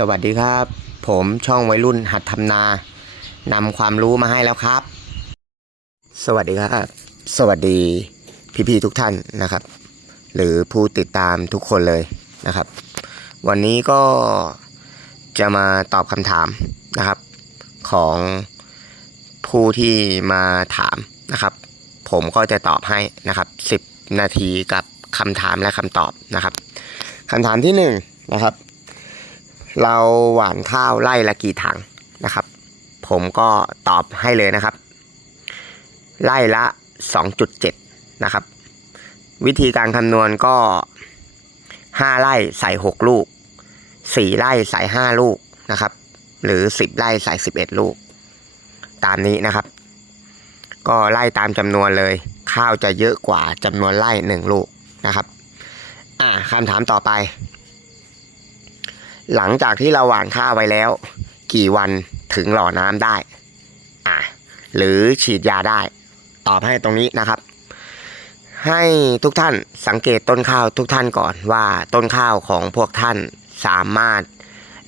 สวัสดีครับ ผมช่องวัยรุ่นหัดทำนานำความรู้มาให้แล้วครับ สวัสดีครับ สวัสดีพี่ๆทุกท่านนะครับ หรือผู้ติดตามทุกคนเลยนะครับ วันนี้ก็จะมาตอบคำถามนะครับ ของผู้ที่มาถามนะครับ ผมก็จะตอบให้นะครับ10 นาทีกับคำถามและคำตอบนะครับคำถามที่หนึ่งนะครับ เราหว่านข้าวไล่ละกี่ถังนะครับ ผมก็ตอบให้เลยนะครับ ไล่ละ 2.7 นะครับ วิธีการคำนวณก็ 5ไร่ใส่ 6 ลูก 4ไร่ใส่ 5 ลูกนะครับ หรือ 10ไร่ใส่ 11 ลูก ตามนี้นะครับ ก็ไล่ตามจำนวนเลย ข้าวจะเยอะกว่าจำนวนไร่1 ลูกนะครับ อ่าคำถามต่อไป หลังจากที่เราหว่านข้าวไว้แล้ว กี่วันถึงหล่อน้ำได้ อะหรือฉีดยาได้ ตอบให้ตรงนี้นะครับ ให้ทุกท่านสังเกตต้นข้าวทุกท่านก่อนว่าต้นข้าวของพวกท่านสามารถ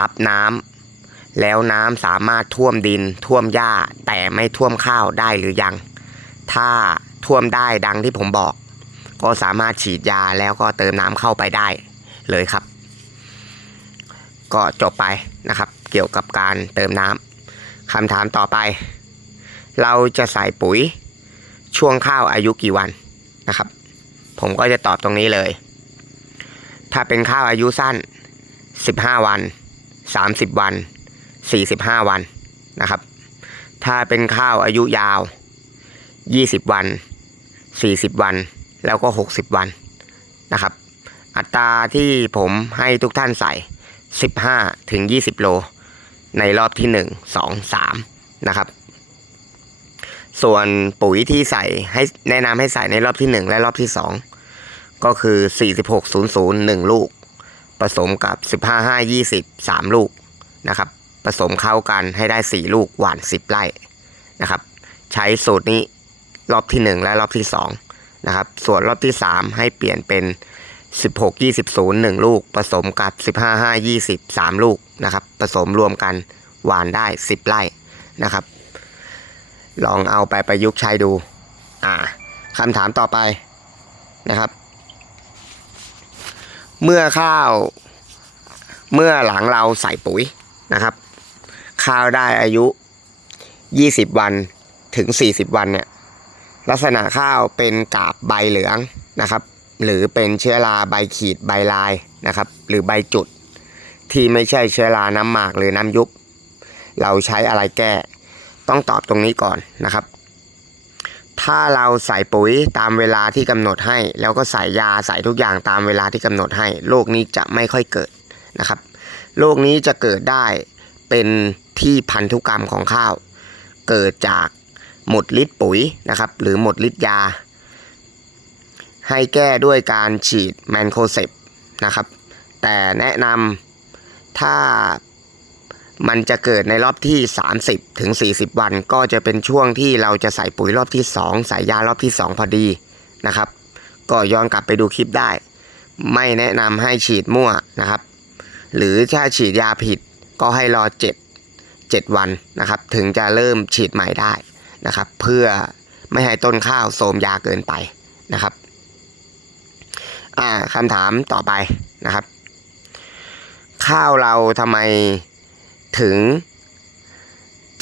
รับน้ำแล้วน้ำสามารถท่วมดินท่วมหญ้าแต่ไม่ท่วมข้าวได้หรือยัง ถ้าท่วมได้ดังที่ผมบอก ก็สามารถฉีดยาแล้วก็เติมน้ำเข้าไปได้เลยครับ ก็จบไปนะครับ เกี่ยวกับการเติมน้ำคำถามต่อไป เราจะใส่ปุ๋ยช่วงข้าวอายุกี่วันนะครับ ผมก็จะตอบตรงนี้เลย ถ้าเป็นข้าวอายุสั้น 15 วัน 30 วัน 45 วันนะครับ ถ้าเป็นข้าวอายุยาว 20 วัน 40 วัน แล้วก็ 60 วันนะครับ อัตราที่ผมให้ทุกท่านใส่ 15 ถึง 20 โล ในรอบที่ 1 2 3 นะครับ ส่วนปุ๋ยที่ใส่ให้แนะนำให้ใส่ในรอบที่ 1 และรอบที่ 2 ก็คือ 4600 1 ลูก ผสมกับ 15 5 20 3 ลูกนะครับ ผสมเข้ากันให้ได้ 4 ลูกหว่าน 10 ไร่นะครับ ใช้สูตรนี้รอบที่ 1 และรอบที่ 2 นะครับ ส่วนรอบที่ 3 ให้เปลี่ยนเป็น 16 20 0 1 ลูก ผสมกับ 15 5 20 3 ลูกนะครับ ผสมรวมกันหวานได้ 10 ไร่นะครับ ลองเอาไปประยุกต์ใช้ดู อ่าคำถามต่อไปนะครับ เมื่อข้าวเมื่อหลังเราใส่ปุ๋ยนะครับ ข้าวได้อายุ 20 วันถึง 40 วันเนี่ยลักษณะข้าวเป็นกาบใบเหลืองนะครับ หรือเป็นเชื้อราใบขีดใบลายนะครับ หรือใบจุดที่ไม่ใช่เชื้อราน้ำหมากหรือน้ำยุบ เราใช้อะไรแก้ ต้องตอบตรงนี้ก่อนนะครับ ถ้าเราใส่ปุ๋ยตามเวลาที่กำหนดให้ แล้วก็ใส่ยาใส่ทุกอย่างตามเวลาที่กำหนดให้โรคนี้จะไม่ค่อยเกิดนะครับโรคนี้จะเกิดได้เป็นที่พันธุกรรมของข้าว เกิดจากหมดฤทธิ์ปุ๋ยนะครับ หรือหมดฤทธิ์ยา ให้แก้ด้วยการฉีดแมนโคเซปนะครับ แต่แนะนำถ้ามันจะเกิดในรอบที่ 30 ถึง 40 วัน ก็จะเป็นช่วงที่เราจะใส่ปุ๋ยรอบที่ 2 ใส่ยารอบที่ 2 พอดีนะครับ ก็ย้อนกลับไปดูคลิปได้ ไม่แนะนำให้ฉีดมั่วนะครับ หรือถ้าฉีดยาผิดก็ให้รอ 7 7 วันนะครับ ถึงจะเริ่มฉีดใหม่ได้นะครับ เพื่อไม่ให้ต้นข้าวโทมยาเกินไปนะครับ อ่าคำถามต่อไปนะครับ ข้าวเราทำไมถึง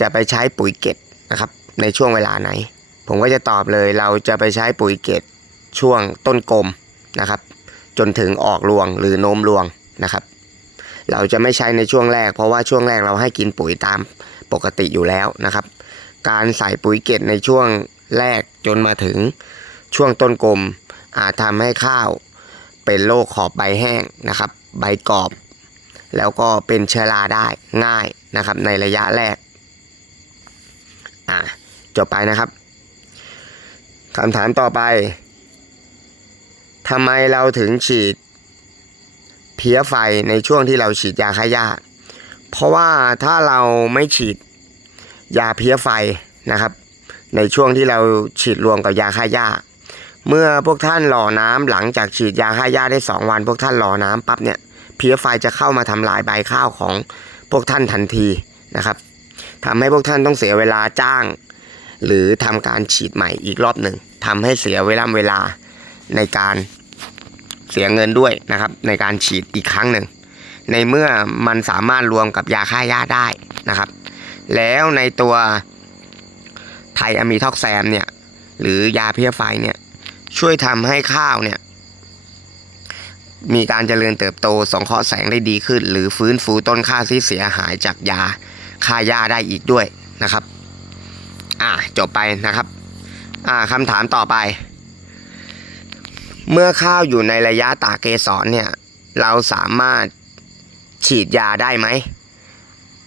จะไปใช้ปุ๋ยเก็ดนะครับ ในช่วงเวลาไหน ผมก็จะตอบเลยเราจะไปใช้ปุ๋ยเก็ดช่วงต้นกลมนะครับ จนถึงออกรวงหรือโน้มรวงนะครับ เราจะไม่ใช้ในช่วงแรก เพราะว่าช่วงแรกเราให้กินปุ๋ยตามปกติอยู่แล้วนะครับ การใส่ปุ๋ยเก็ดในช่วงแรกจนมาถึงช่วงต้นกลมอาจทำให้ข้าว เป็นโรคขอบใบแห้งนะครับ ใบกรอบ แล้วก็เป็นเชื้อราได้ง่ายนะครับ ในระยะแรกอ่าจบไปนะครับคำถามต่อไปทำไมเราถึงฉีดเพี้ยไฟในช่วงที่เราฉีดยาฆ่าหญ้า เพราะว่าถ้าเราไม่ฉีดยาเพี้ยไฟนะครับ ในช่วงที่เราฉีดรวมกับยาฆ่าหญ้า เมื่อพวกท่านหล่อน้ำหลังจากฉีดยาฆ่าหญ้าได้ 2 วัน พวกท่านหล่อน้ำปั๊บเนี่ยเพี้ยไฟจะเข้ามาทำลายใบข้าวของพวกท่านทันทีนะครับทำให้พวกท่านต้องเสียเวลาจ้าง หรือทำการฉีดใหม่อีกรอบหนึ่งทำให้เสียเวลาเวลาในการเสียเงินด้วยนะครับ ในการฉีดอีกครั้งหนึ่งในเมื่อมันสามารถรวมกับยาฆ่าหญ้าได้นะครับ แล้วในตัวไทอะมีท็อกแซมเนี่ยหรือยาเพี้ยไฟเนี่ย ช่วยทำให้ข้าวเนี่ย มีการเจริญเติบโตสองเคราะห์แสงได้ดีขึ้น หรือฟื้นฟูต้นข้าวที่เสียหายจากยาฆ่าหญ้าได้อีกด้วยนะครับ อ่าจบไปนะครับ อ่าคำถามต่อไป เมื่อข้าวอยู่ในระยะตาเกสรเนี่ย เราสามารถฉีดยาได้ไหม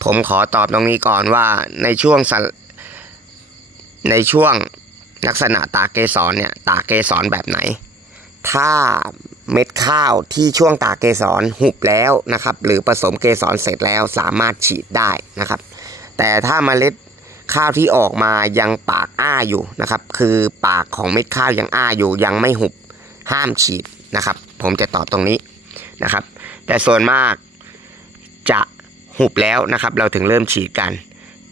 ผมขอตอบตรงนี้ก่อนว่าในช่วงสะในช่วง ลักษณะตาเกสรเนี่ยตาเกสรแบบไหน ถ้าเม็ดข้าวที่ช่วงตาเกสรหุบแล้วนะครับ หรือผสมเกสรเสร็จแล้วสามารถฉีดได้นะครับ แต่ถ้าเมล็ดข้าวที่ออกมายังปากอ้าอยู่นะครับ คือปากของเม็ดข้าวยังอ้าอยู่ยังไม่หุบห้ามฉีดนะครับ ผมจะตอบตรงนี้นะครับ แต่ส่วนมากจะหุบแล้วนะครับ เราถึงเริ่มฉีดกัน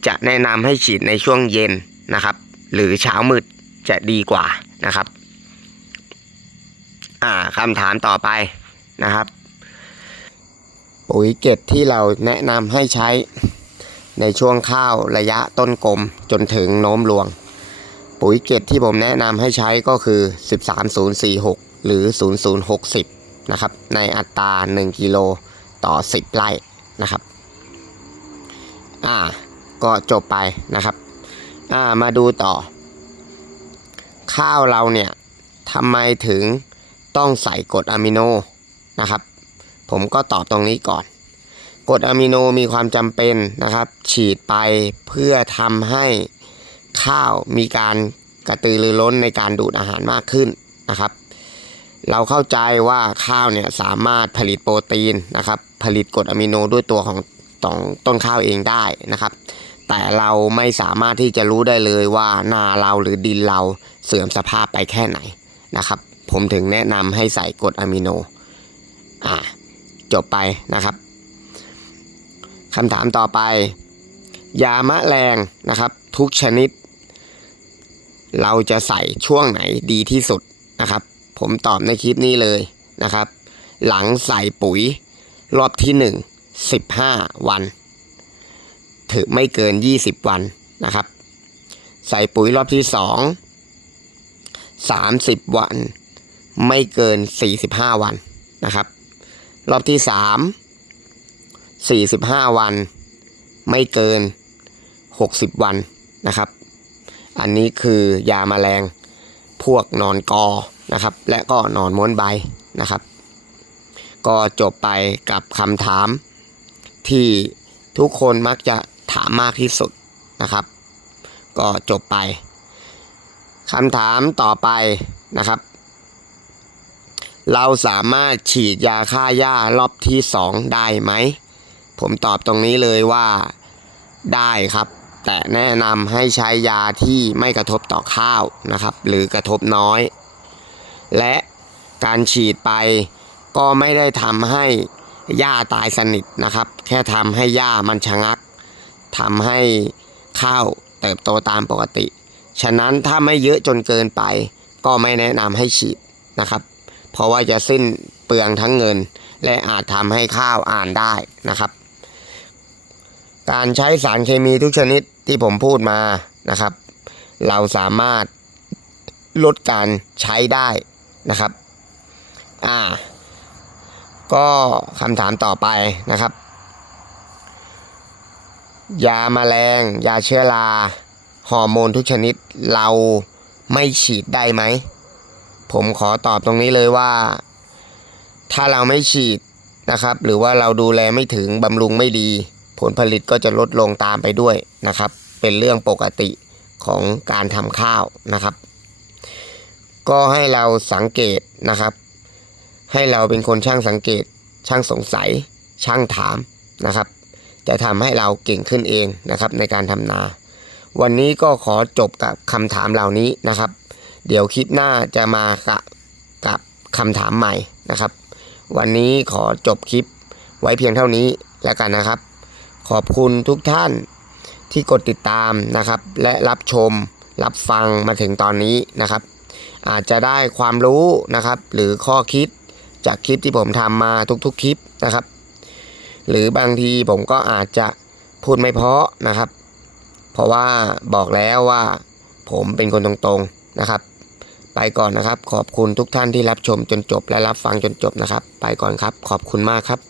จะแนะนำให้ฉีดในช่วงเย็นนะครับ หรือเช้ามืด จะดีกว่านะครับ อ่าคำถามต่อไปนะครับ ปุ๋ยเกตที่เราแนะนำให้ใช้ในช่วงข้าวระยะต้นกลมจนถึงโน้มรวง ปุ๋ยเกตที่ผมแนะนำให้ใช้ก็คือ 13046 หรือ 0060 นะครับ ในอัตรา 1 กิโลต่อ 10 ไร่นะครับ อ่า ก็จบไปนะครับ อ่า มาดูต่อ ข้าวเราเนี่ยทำไมถึงต้องใส่กรดอะมิโนนะครับ ผมก็ตอบตรงนี้ก่อนกรดอะมิโนมีความจำเป็นนะครับ ฉีดไปเพื่อทำให้ข้าวมีการกระตือรือร้นในการดูดอาหารมากขึ้นนะครับ เราเข้าใจว่าข้าวเนี่ยสามารถผลิตโปรตีนนะครับ ผลิตกรดอะมิโนด้วยตัวของตองต้นข้าวเองได้นะครับ แต่เราไม่สามารถที่จะรู้ได้เลยว่านาเราหรือดินเราเสื่อมสภาพไปแค่ไหนนะครับ ผมถึงแนะนำให้ใส่กรดอะมิโนอ่าจบไปนะครับคำถามต่อไป ยามะแรงนะครับ ทุกชนิด เราจะใส่ช่วงไหนดีที่สุดนะครับ ผมตอบในคลิปนี้เลยนะครับ หลังใส่ปุ๋ยรอบที่หนึ่งสิบห้าวัน ถึงไม่เกิน 20 วันนะครับ ใส่ปุ๋ยรอบที่ 2 30 วัน ไม่เกิน 45 วันนะครับ รอบที่ 3 45 วัน ไม่เกิน 60 วันนะครับ อันนี้คือยามาแมลงพวกนอนกอนะครับ และก็นอนม้วนใบนะครับ ก็จบไปกับคำถามที่ทุกคนมักจะ ถามมากที่สุดนะครับ ก็จบไปคำถามต่อไปนะครับ เราสามารถฉีดยาฆ่าหญ้ารอบที่สองได้ไหม ผมตอบตรงนี้เลยว่าได้ครับ แต่แนะนำให้ใช้ยาที่ไม่กระทบต่อข้าวนะครับ หรือกระทบน้อย และการฉีดไปก็ไม่ได้ทำให้หญ้าตายสนิทนะครับ แค่ทำให้หญ้ามันชะงัก ทำให้ข้าวเติบโตตามปกติ ฉะนั้นถ้าไม่เยอะจนเกินไป ก็ไม่แนะนำให้ฉีดนะครับ เพราะว่าจะสิ้นเปลืองทั้งเงิน และอาจทำให้ข้าวอ่านได้นะครับ การใช้สารเคมีทุกชนิดที่ผมพูดมานะครับ เราสามารถลดการใช้ได้นะครับ อ่า ก็คำถามต่อไปนะครับ ยามาแมลง ยาเชื้อราฮอร์โมนทุกชนิดเราไม่ฉีดได้ไหม ผมขอตอบตรงนี้เลยว่า ถ้าเราไม่ฉีดนะครับ หรือว่าเราดูแลไม่ถึงบำรุงไม่ดี ผลผลิตก็จะลดลงตามไปด้วยนะครับ เป็นเรื่องปกติของการทำข้าวนะครับ ก็ให้เราสังเกตนะครับ ให้เราเป็นคนช่างสังเกต ช่างสงสัย ช่างถามนะครับ จะทำให้เราเก่งขึ้นเองนะครับในการทำนา วันนี้ก็ขอจบกับคำถามเหล่านี้นะครับ เดี๋ยวคลิปหน้าจะมากับกับคำถามใหม่นะครับ วันนี้ขอจบคลิปไว้เพียงเท่านี้แล้วกันนะครับ ขอบคุณทุกท่านที่กดติดตามนะครับ และรับชมรับฟังมาถึงตอนนี้นะครับ อาจจะได้ความรู้นะครับ หรือข้อคิดจากคลิปที่ผมทำมาทุกๆคลิปนะครับ หรือบางทีผมก็อาจจะพูดไม่เพาะนะครับ เพราะว่าบอกแล้วว่าผมเป็นคนตรงๆนะครับ ไปก่อนนะครับ ขอบคุณทุกท่านที่รับชมจนจบและรับฟังจนจบนะครับ ไปก่อนครับ ขอบคุณมากครับ